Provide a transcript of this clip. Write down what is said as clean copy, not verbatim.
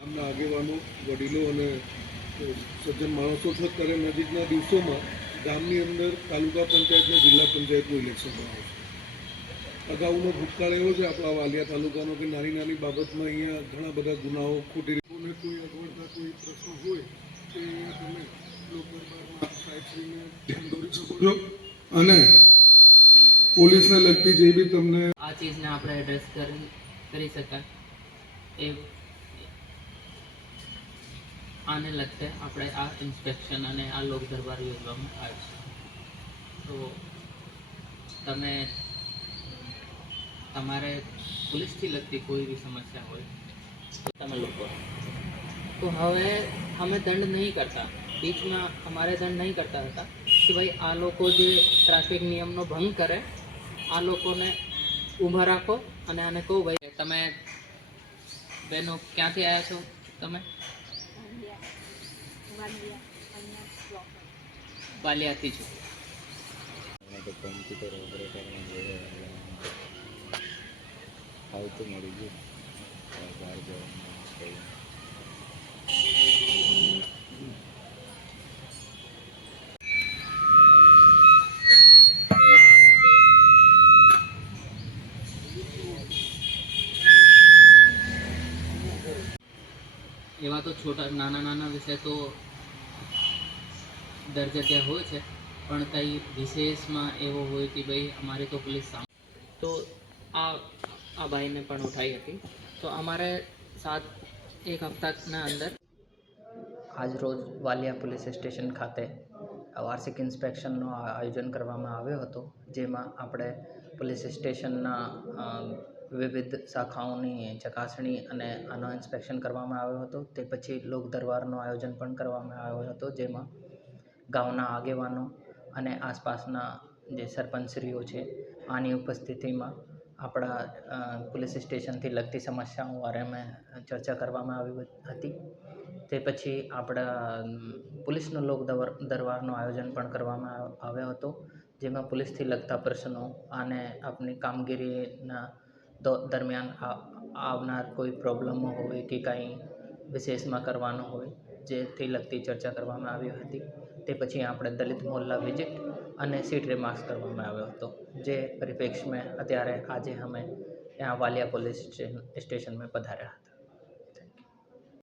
ગામના આગેવાનો, વડીલો અને સજ્જન માણસો છે ત્યારે નજીકના દિવસોમાં ગામની અંદર તાલુકા પંચાયત અને જિલ્લા પંચાયતનું ઇલેક્શન બનાવશે. અગાઉનો ભૂતકાળ એવો છે આપણા વાલિયા તાલુકાનો કે નાની નાની બાબતમાં અહીંયા ઘણા બધા ગુનાઓ ખોટી રીતે કોઈ અગવડતા કોઈ પ્રશ્ન હોય તો અહીંયા તમે લોકદરબારમાં સાહેબશ્રીને ધ્યાન દોરી શકો છો અને પોલીસને લગતી જે બી તમને આ ચીજને આપણે એડ્રેસ કરી શકાય એ આને લગતે આપણે આ ઇન્સ્પેક્શન અને આ લોક દરબાર યોજવામાં આવે છે. તો તમે તમારે પોલીસથી લગતી કોઈ બી સમસ્યા હોય તો તમે લોકો તો હવે અમે દંડ નહીં કરતા. બીચમાં અમારે દંડ નહીં કરતા હતા કે ભાઈ આ લોકો જે ટ્રાફિક નિયમનો ભંગ કરે આ લોકોને ઊભા રાખો અને આને કહો ભાઈ તમે બહેનો ક્યાંથી આવ્યા છો? તમે વાલિયાથી છો. કોમ્પ્યુટર ઓપરેટર આવતું મળી ગયું બહાર જવાનું. એવા તો છોટા નાના વિષય તો દર જગ્યા હોય છે, પણ કંઈ વિશેષમાં એવો હોય કે ભાઈ અમારી તો પોલીસ સામે તો આ ભાઈને પણ ઉઠાઈ હતી. તો અમારે એક હપ્તાના અંદર આજ રોજ વાલિયા પોલીસ સ્ટેશન ખાતે વાર્ષિક ઇન્સ્પેક્શનનો આયોજન કરવામાં આવ્યો હતો, જેમાં આપણે પોલીસ સ્ટેશનના વિવિધ શાખાઓની ચકાસણી અને આનો ઇન્સ્પેક્શન કરવામાં આવ્યો હતો. તે પછી લોક દરબારનું આયોજન પણ કરવામાં આવ્યો હતો, જેમાં ગામના આગેવાનો અને આસપાસના જે સરપંચશ્રીઓ છે આની ઉપસ્થિતિમાં આપણા પોલીસ સ્ટેશનથી લગતી સમસ્યાઓ બારે ચર્ચા કરવામાં આવી હતી. તે પછી આપણા પોલીસનો લોક દરબારનું આયોજન પણ કરવામાં આવ્યો હતો, જેમાં પોલીસથી લગતા પ્રશ્નો અને આપણી કામગીરીના દરમિયાન આવનાર કોઈ પ્રોબ્લેમો હોય કે કાંઈ વિશેષમાં કરવાનું હોય જેથી લગતી ચર્ચા કરવામાં આવી હતી. તે પછી આપણે દલિત મોહલ્લા વિઝિટ અને સીટ રિમાર્ક્સ કરવામાં આવ્યો હતો, જે પરિપ્રેક્ષ મેં અત્યારે આજે અમે यहाँ वालिया पुलिस स्टेशन में पधारा था.